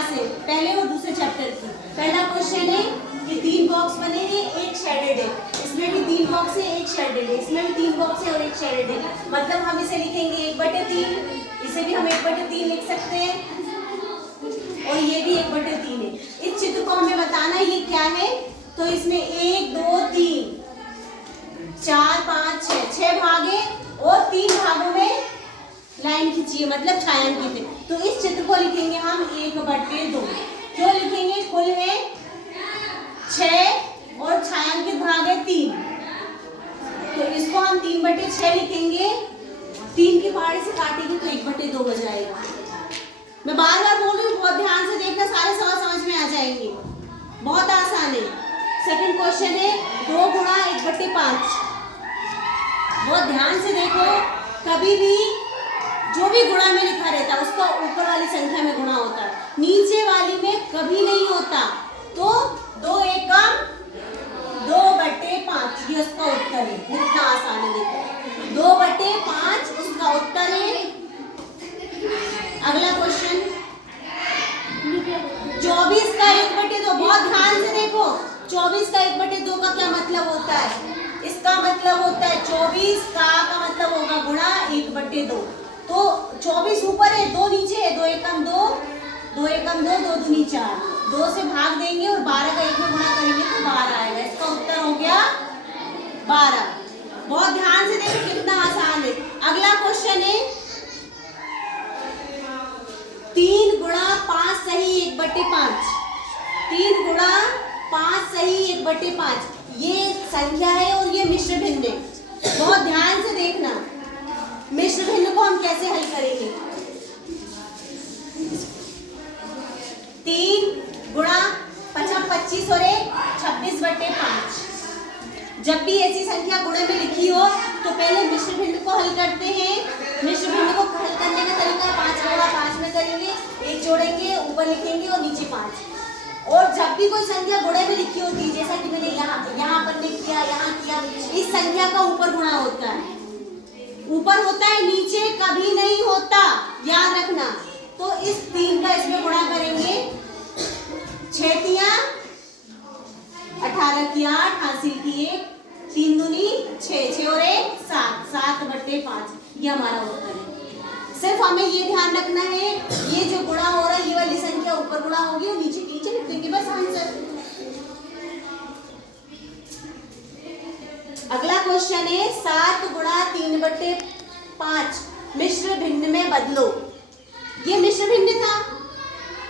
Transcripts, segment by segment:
Class है, पहले और दूसरे चैप्टर की। पहला क्वेश्चन है कि 3 बॉक्स बने हैं, एक शेडेड है, इसमें भी 3 बॉक्स है, एक शेडेड है, इसमें भी 3 बॉक्स है और एक शेडेड है। मतलब हम इसे लिखेंगे 1/3, इसे भी हम 1/3 लिख सकते हैं और ये भी 1/3 है। इस चित्र को हमें बताना है ये क्या है। तो इसमें 1 2 3 4 5 6 भाग है और 3 भागों में लाइन खींचिए, मतलब छायांकित है। तो इस चित्र को लिखेंगे हम 1/2। क्यों लिखेंगे? कुल है 6 और छायांकित भाग है 3, तो इसको हम 3/6 लिखेंगे। 3 की पहाड़ी से काटेंगे तो 1/2 हो जाएगा। मैं बार बार बोल रही हूँ, बहुत ध्यान से देखना, सारे सवाल समझ में आ जाएंगे, बहुत आसान है। सेकंड क्वेश्चन है 2 गुणा 1/5। बहुत ध्यान से देखो, कभी भी जो भी गुणा में लिखा रहता है उसका ऊपर वाली संख्या में गुणा होता है, नीचे वाली में कभी नहीं होता। तो 2 एकम 2/5 ये उसका उत्तर है। कितना आसान है, देखो 2/5 उसका उत्तर है। अगला क्वेश्चन 24 का 1/2। बहुत ध्यान से देखो, 24 का 1/2 का क्या मतलब होता है? इसका मतलब होता है 24 का मतलब होगा गुणा 1/2। तो 24 ऊपर है, 2 नीचे है, 2 एकम 2, 2 एकम 2, 2 दूनी 4, 2 से भाग देंगे और 12 का 1 में गुणा करेंगे तो 12 आएगा। इसका उत्तर हो गया 12। बहुत ध्यान से देखो कितना आसान है। अगला क्वेश्चन है 3 गुणा 5 सही 1/5। 3 गुणा 5 सही 1/5 ये संख्या है और ये मिश्र भिन्न है। बहुत ध्यान से देखना, मिश्र भिन्न को हम कैसे हल करेंगे। 3 गुणा 25 और 1 26/5। जब भी ऐसी संख्या गुणे में लिखी हो तो पहले मिश्र भिन्न को हल करते हैं। मिश्र भिन्न को हल करने का तरीका 5 गुणा 5 में करेंगे, 1 जोड़ेंगे, ऊपर लिखेंगे और नीचे 5। और जब भी कोई संख्या गुणे में लिखी होती है, जैसा कि मैंने यहाँ पर किया, यहाँ किया, इस संख्या का ऊपर गुणा होता है, ऊपर होता है, नीचे कभी नहीं होता, याद रखना। तो इस 3 का इसमें गुणा करेंगे, 6 तियां 18 की 8 हासिल की 1, 3 दूनी 6, 6 और 1 7, 7/5 ये हमारा उत्तर है। सिर्फ हमें ये ध्यान रखना है, ये जो गुणा हो रहा है ये वाली संख्या ऊपर गुणा होगी और नीचे नीचे लिख देंगे, बस आंसर। अगला क्वेश्चन है 7 गुणा 3/5 मिश्र भिन्न में बदलो। ये मिश्र भिन्न था,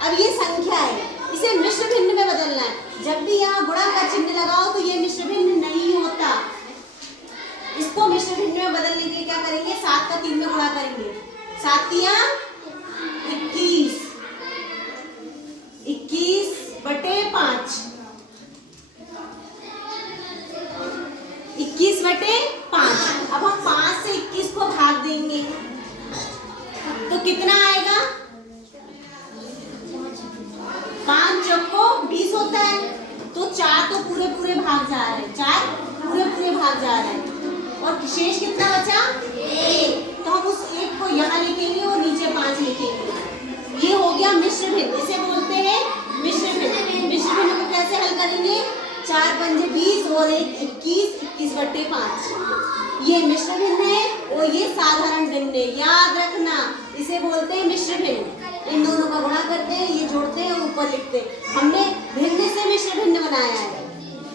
अब ये संख्या है, इसे मिश्र भिन्न में बदलना है। जब भी यहाँ गुणा का चिन्ह लगाओ तो ये मिश्र भिन्न नहीं होता। इसको मिश्र भिन्न में बदलने के लिए क्या करेंगे? 7 का 3 में गुणा करेंगे, 7 तियां 21, 21/5, 21/5। अब हम 5 से 21 को भाग देंगे तो कितना आएगा? 5 चौको 20 होता है, तो 4 तो पूरे पूरे भाग जा रहे हैं, 4 पूरे पूरे भाग जा रहे हैं और शेष कितना बचा? 1। तो हम उस 1 को यहाँ लिखेंगे और नीचे 5 लिखेंगे। ये हो गया मिश्र भिन्न, इसे बोलते हैं मिश्र भिन्न। मिश्र भिन्न को कैसे हल करेंगे? 4 पंजे 20 और 1 21, 21/5 ये मिश्र भिन्न है और ये साधारण भिन्न है, याद रखना, इसे बोलते हैं मिश्र भिन्न। इन दोनों का गुणा करते हैं, ये जोड़ते हैं और ऊपर लिखते हैं। हमने भिन्न से मिश्र भिन्न बनाया है,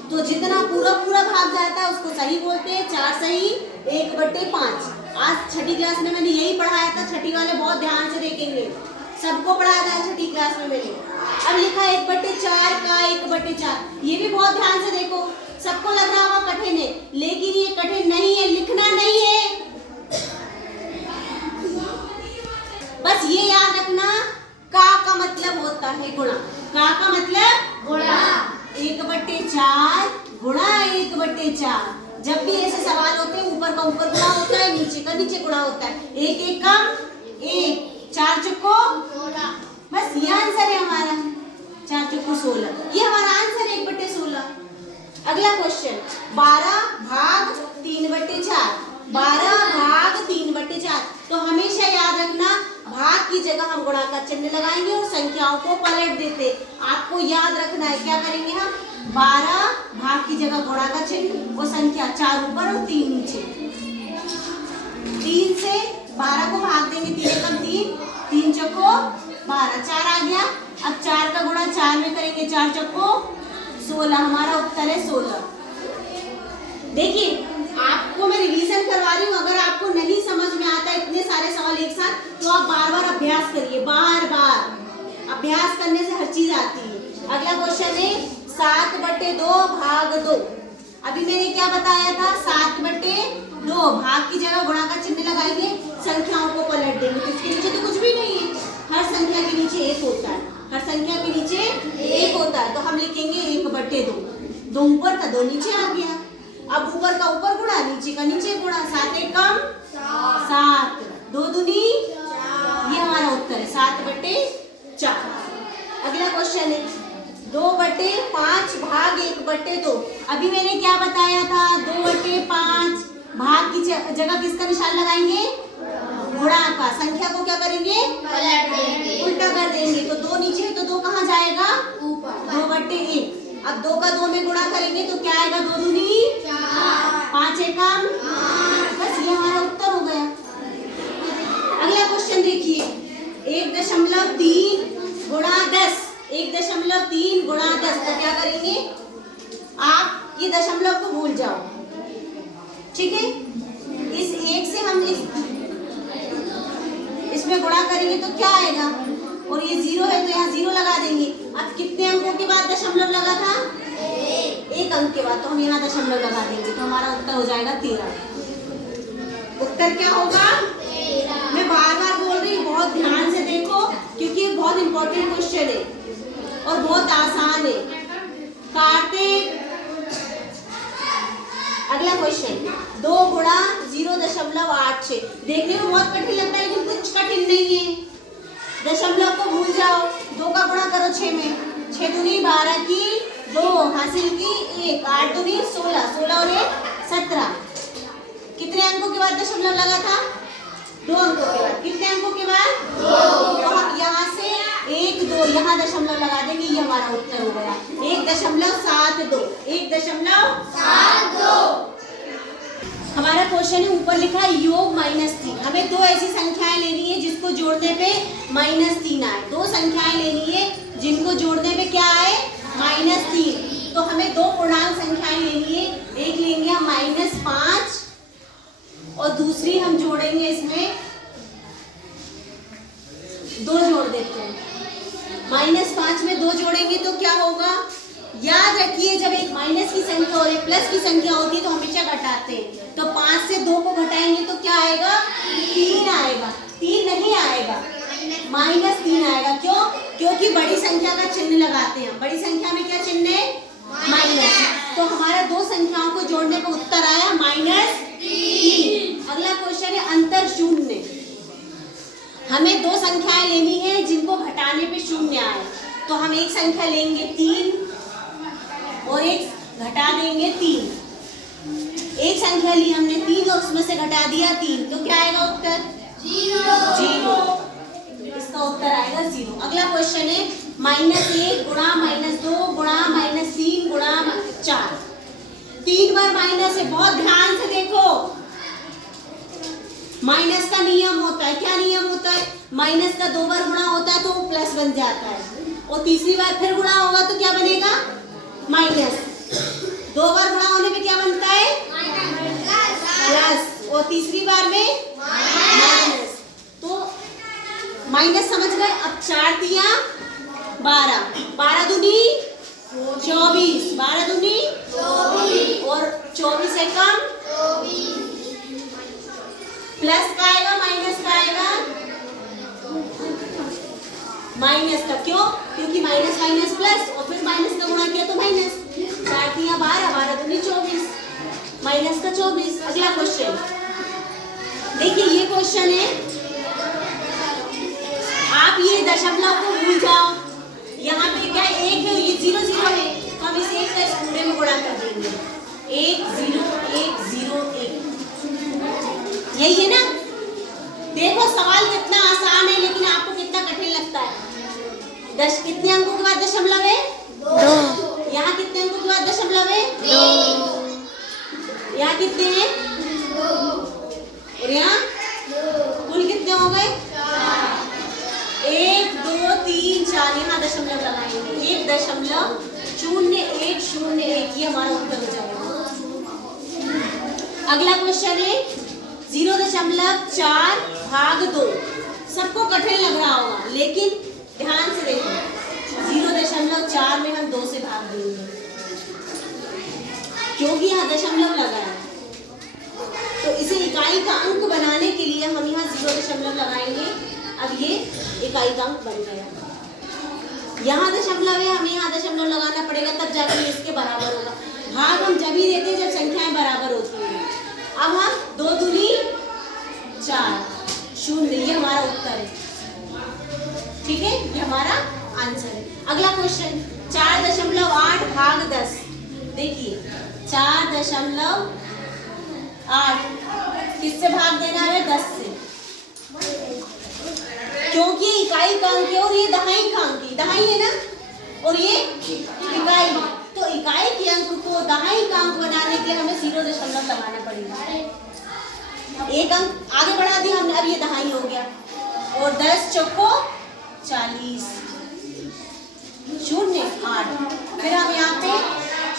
तो जितना पूरा पूरा भाग जाता है उसको सही बोलते हैं। 4 सही 1/5। आज छठी क्लास में मैंने यही पढ़ाया था, छठी वाले बहुत ध्यान से देखेंगे, सबको पढ़ाया था छठी क्लास में मैंने। अब लिखा 1/4 का 1/4, ये भी बहुत ध्यान से देखो। सबको लग रहा होगा कठिन है, लेकिन ये कठिन नहीं है, लिखना नहीं है, बस ये याद रखना, का मतलब होता है गुणा। का मतलब गुणा, 1/4 गुणा 1/4। जब भी ऐसे सवाल होते हैं ऊपर का ऊपर गुणा होता है, नीचे का नीचे गुणा होता है। 1 एकम 1, 4 चौको 16, बस ये आंसर है हमारा, 4 चौको 16, ये हमारा आंसर है 1/16। अगला क्वेश्चन 12 भाग 3/4। 12 भाग 3/4, तो हमेशा याद रखना भाग की जगह हम गुणा का चिन्ह लगाएंगे और संख्याओं को पलट देते। आपको याद रखना है क्या करेंगे हम, 12 भाग की जगह गुणा का चिन्ह और संख्या 4 ऊपर और 3 नीचे। 3 से 12 को भाग देंगे, 3 एकम 3, 3 चौको 12, 4 आ गया। अब 4 का गुणा 4 में करेंगे, 4 चौको 16, हमारा उत्तर है 16। देखिए आपको मैं रिवीजन करवा रही हूँ, अगर आपको नहीं समझ में आता इतने सारे सवाल एक साथ तो आप बार बार अभ्यास करिए, बार बार अभ्यास करने से हर चीज आती है। अगला क्वेश्चन है 7/2 भाग 2। अभी मैंने क्या बताया था, 7/2 भाग की जगह गुणा का चिन्ह लगाएंगे, संख्याओं को पलट देंगे। तो इसके नीचे तो कुछ भी नहीं है, हर संख्या के नीचे 1 होता है, हर संख्या के नीचे 1 होता है। तो हम लिखेंगे 1/2, 2 ऊपर था 2 नीचे आ गया। अब ऊपर का ऊपर गुणा, नीचे का नीचे गुणा, 7 एकम 7, 2 दूनी, ये हमारा उत्तर है 7/4। अगला क्वेश्चन है 2/5 भाग 1/2। अभी मैंने क्या बताया था, 2/5 भाग की जगह किसका निशान लगाएंगे, गुणा का। संख्या को क्या करेंगे, पलट देंगे, उल्टा कर देंगे। तो 2 नीचे तो 2 कहाँ जाएगा, ऊपर, 2/1। अब 2 का 2 में गुणा करेंगे तो क्या आएगा, 2 दूनी 5 एकम, बस ये हमारा उत्तर हो गया। अगला क्वेश्चन देखिए 1.3 गुणा 10, 1.3 गुणा 10। तो क्या करेंगे, आप ये दशमलव को भूल जाओ, ठीक है। इस 1 से हम इसमें गुणा करेंगे तो क्या आएगा, और ये 0 है तो यहाँ 0 लगा देंगे। अब कितने अंकों के बाद दशमलव लगा था, 1 अंक के बाद, तो हम यहाँ दशमलव लगा देंगे तो हमारा उत्तर हो जाएगा 13। उत्तर क्या होगा, 13। मैं बार बार बोल रही हूँ, बहुत ध्यान से देखो क्योंकि ये बहुत इंपॉर्टेंट क्वेश्चन है और बहुत आसान है। कार्तिक अगला क्वेश्चन 2 गुणा 0.86। देखने में बहुत कठिन लगता है लेकिन कुछ कठिन नहीं है। दशमलव को भूल जाओ, 2 का गुणा करो 6 में, 6 दूनी 12 की 2 हासिल की 1, 8 दूनी 16, 16 और 1 17। कितने अंकों के बाद दशमलव लगा था, 2 अंकों के बाद। कितने अंकों के बाद, 2। तो हम यहाँ से 1 2 यहाँ दशमलव लगा देंगे, ये हमारा उत्तर हो गया 1.72, 1.72। हमारा क्वेश्चन है ऊपर लिखा है योग -3। हमें 2 ऐसी संख्याएं लेनी है जिसको जोड़ने पे -3 आए। 2 संख्याएं लेनी है जिनको जोड़ने पे क्या आए, -3। तो हमें 2 पूर्णांक संख्याएं लेनी है, एक लेंगे हम -5 और दूसरी हम जोड़ेंगे, इसमें 2 जोड़ देते हैं। -5 में 2 जोड़ेंगे तो क्या होगा, याद रखिए जब एक माइनस की संख्या और एक प्लस की संख्या होती है तो हमेशा घटाते हैं। तो 5 से 2 को घटाएंगे तो क्या आएगा, 3 आएगा। 3 नहीं आएगा, -3 आएगा। क्यों, क्योंकि बड़ी संख्या का चिन्ह लगाते हैं। बड़ी संख्या में क्या चिन्ह है, माइनस। तो हमारा 2 संख्याओं को जोड़ने पर उत्तर आया -3। अगला क्वेश्चन है अंतर शून्य। हमें 2 संख्याएं लेनी है जिनको घटाने पे शून्य आए। तो हम एक संख्या लेंगे 3 और एक घटा देंगे 3। एक संख्या ली हमने 3 और उसमें से घटा दिया 3, तो क्या आएगा उत्तर, 0। इसका उत्तर आएगा 0। अगला क्वेश्चन है -1 गुणा -2 गुणा -3 गुणा 4। 3 बार माइनस है, बहुत ध्यान से देखो। माइनस का नियम होता है, क्या नियम होता है, माइनस का 2 बार गुणा होता है तो वो प्लस बन जाता है, और तीसरी बार फिर गुणा होगा तो क्या बनेगा, माइनस। 2 बार गुणा होने पे क्या बनता है, प्लस, और तीसरी बार में माइनस। तो माइनस समझ गए। अब 4 तिया 12, 12 दूनी 24, 12 दूनी 24 और 24 से कम 24। प्लस का आएगा माइनस का आएगा, माइनस का। क्यों, क्योंकि माइनस माइनस प्लस और फिर माइनस का गुणा किया तो माइनस। 4 तिया 12, 12 दूनी 24, माइनस का 24। अगला क्वेश्चन देखिए, ये क्वेश्चन है, आप ये दशमलव को भूल जाओ। यहाँ पे क्या 1 है, ये 0 0 है, तो हम इस 1 का इस पूरे में गुणा कर देंगे। 1 0 1 0 1, यही है ना। देखो सवाल कितना आसान है कितने अंकों के बाद दशमलव है? 2। यहाँ कितने अंकों के बाद दशमलव है? 2। यहाँ कितने हैं? 2। और यहाँ कुल कितने हो गए? 1 2 3 4। यहाँ दशमलव लगाएंगे 1.0101। ये हमारा उत्तर हो जाएगा। अगला क्वेश्चन है 0.4 भाग 2। सबको कठिन लग रहा होगा, लेकिन ध्यान से देखो 0.4 में हम 2 से भाग देंगे क्योंकि यहाँ दशमलव लगा है। तो इसे इकाई का अंक बनाने के लिए हम यहाँ 0 लगाएंगे। अब ये इकाई का अंक बन गया। यहाँ दशमलव है, हमें यहाँ दशमलव लगाना पड़ेगा, तब जाकर ये इसके बराबर होगा। भाग हम जब ही देते हैं जब संख्याएं बराबर होती हैं। अब हम 2 दूनी 4 0। ये हमारा उत्तर है। ठीक है, ये हमारा आंसर है। अगला क्वेश्चन 4.8 भाग 10। देखिए 4.8 किससे भाग देना है? 10 से, क्योंकि इकाई का अंक है और ये दहाई का अंक है। दहाई है ना, और ये इकाई। तो इकाई के अंक को दहाई का अंक बनाने के लिए हमें 0 लगाना पड़ेगा। एक अंक आगे बढ़ा दिया हमने, अब ये दहाई हो गया। और 10 चौको 40 0 8। फिर हम यहाँ पे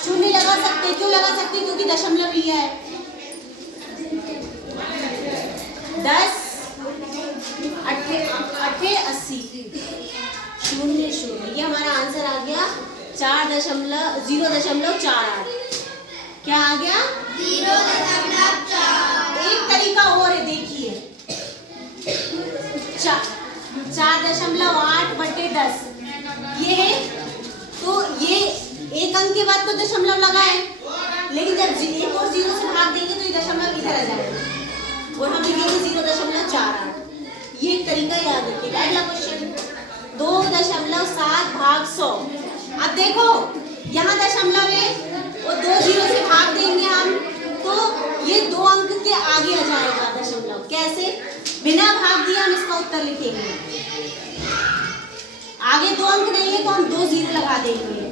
0 लगा सकते हैं। क्यों लगा सकते हैं? क्योंकि दशमलव लिया है। 10 8 80 0 0। ये हमारा आंसर आ गया 0.48। क्या आ गया? 0.4। एक तरीका और है, देखिए 4.8/10 ये है। तो ये एक अंक के बाद तो दशमलव लगा है, लेकिन जब एक और 0 से भाग देंगे तो ये दशमलव इधर आ जाएगा और हम लिखेंगे 0.48। ये एक तरीका याद रखिएगा। अगला क्वेश्चन 2.7 भाग 100। अब देखो यहाँ दशमलव है और 2 0 से भाग देंगे हम तो ये 2 अंक के आगे आ जाएगा दशमलव। कैसे? बिना भाग दिए हम इसका उत्तर लिखेंगे। आगे 2 अंक नहीं है तो हम 2 0 लगा देंगे।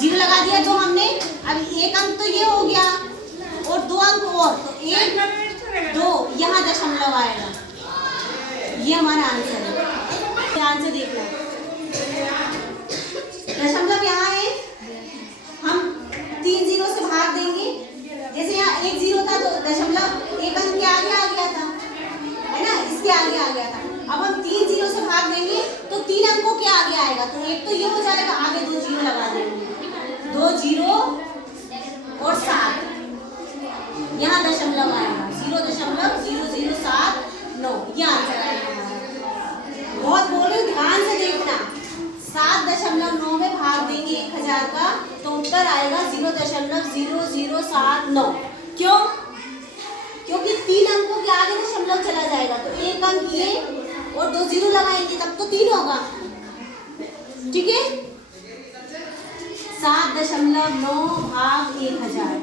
0 लगा दिया तो हमने, अब 1 अंक तो ये हो गया और 2 अंक और, तो 1 2 यहाँ दशमलव आएगा। ये हमारा आंसर है। ध्यान से देखना, दशमलव यहाँ है, हम 3 0 से भाग देंगे। जैसे यहाँ 1 0 था तो दशमलव 1 अंक के आगे आ गया था, है ना, इसके आगे आ गया था। अब हम 3 0 से भाग देंगे तो 3 अंकों के आगे आएगा। तो एक तो ये हो जाएगा, आगे 2 0 लगा देंगे। 2 0 और 7 यहाँ दशमलव आएगा। 0.0079। ये आंसर आएगा। बहुत बोलो, ध्यान से देखना। 7.9 में भाग देंगे 1000 का तो उत्तर आएगा 0.0079। क्यों? क्योंकि 3 अंकों के आगे दशमलव चला जाएगा। तो 1 अंक ये और 2 0 लगाएंगे तब तो 3 होगा। ठीक है, 7.9 भाग 1000।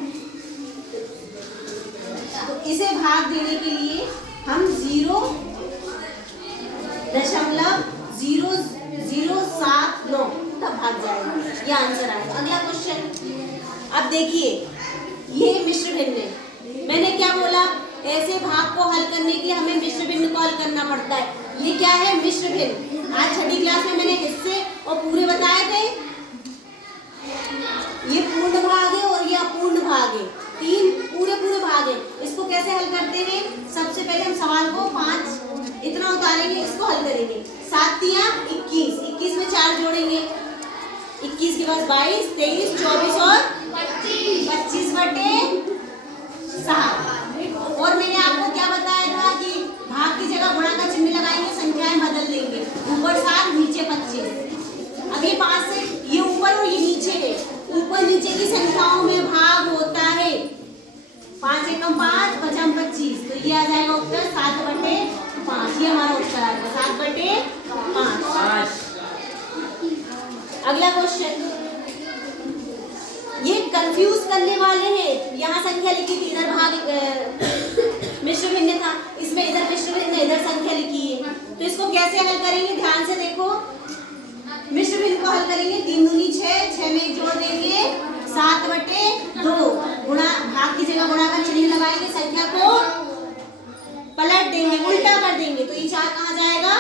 तो इसे भाग देने के लिए हम 0.0079 तब भाग जाएगा। ये आंसर आएगा। अगला क्वेश्चन, अब देखिए ये मिश्र भिन्न है। मैंने क्या बोला? ऐसे भाग को हल करने के लिए हमें मिश्र भिन्न को हल करना पड़ता है। ये क्या है? मिश्र भिन्न। आज छठी क्लास में मैंने हिस्से और पूरे बताए थे। ये पूर्ण भाग है और ये अपूर्ण भाग है। 3 पूरे भाग है। इसको कैसे हल करते हैं? सबसे पहले हम सवाल को 5 इतना उतारेंगे, इसको हल करेंगे। 7 तिया 21, 21 में 4 जोड़ेंगे, 21 के बाद 22 23 24 और 25/7। और मैंने आपको क्या बताया था कि भाग की जगह गुणा का चिन्ह लगाएंगे, संख्याएं बदल देंगे। ऊपर 7 नीचे 25। अब ये 5 से ये ऊपर और ये नीचे है। ऊपर नीचे की संख्याओं में भाग होता है। 5 एकम 5 5 25। तो ये आ जाएगा उत्तर 7/5। ये हमारा उत्तर आएगा 7/5। अगला क्वेश्चन, ये कंफ्यूज करने वाले हैं। यहाँ संख्या लिखी थी, इधर भाग मिश्र भिन्न था, इसमें इधर मिश्र भिन्न, इधर संख्या लिखी है। तो इसको कैसे हल करेंगे? ध्यान से देखो। जब इनको हल करेंगे 3 दूनी 6, 6 में 1 जोड़ देंगे 7/2, गुणा भाग की जगह गुणा का चिन्ह लगाएंगे, संख्या को पलट देंगे, उल्टा कर देंगे, तो ये 4 कहाँ जाएगा?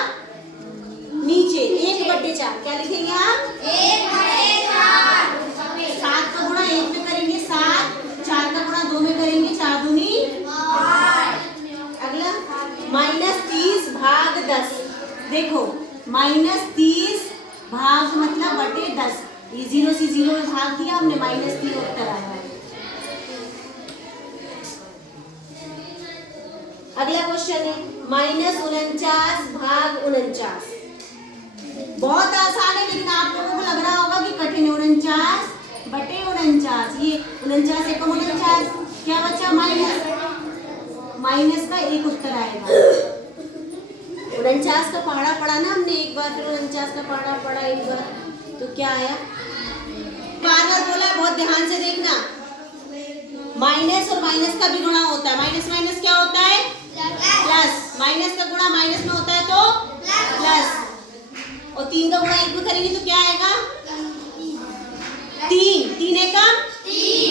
नीचे। 1/4 क्या लिखेंगे आप? 1/4। 7 का गुणा 1 में करेंगे 7, 4 का गुणा 2 में करेंगे 4 दूनी 8। अगला -30 भाग 10। देखो -30 भाग मतलब बटे 10, ये 0 से 0 में भाग दिया हमने, -3 उत्तर आया। अगला क्वेश्चन है -49 भाग 49। बहुत आसान है, लेकिन आप लोगों को लग रहा होगा कि कठिन है। 49/49, ये 49 से 49 क्या बचा? माइनस का 1 उत्तर आएगा। 49 का पहाड़ा पढ़ा ना हमने एक बार, फिर 49 का पहाड़ा पढ़ा एक बार, तो क्या आया? बार बार बोला, बहुत ध्यान से देखना। माइनस और माइनस का भी गुणा होता है। माइनस माइनस क्या होता है? प्लस। माइनस का गुणा माइनस में होता है तो प्लस, और 3 का गुणा 1 में करेंगे तो क्या आएगा? 3 एकम 3।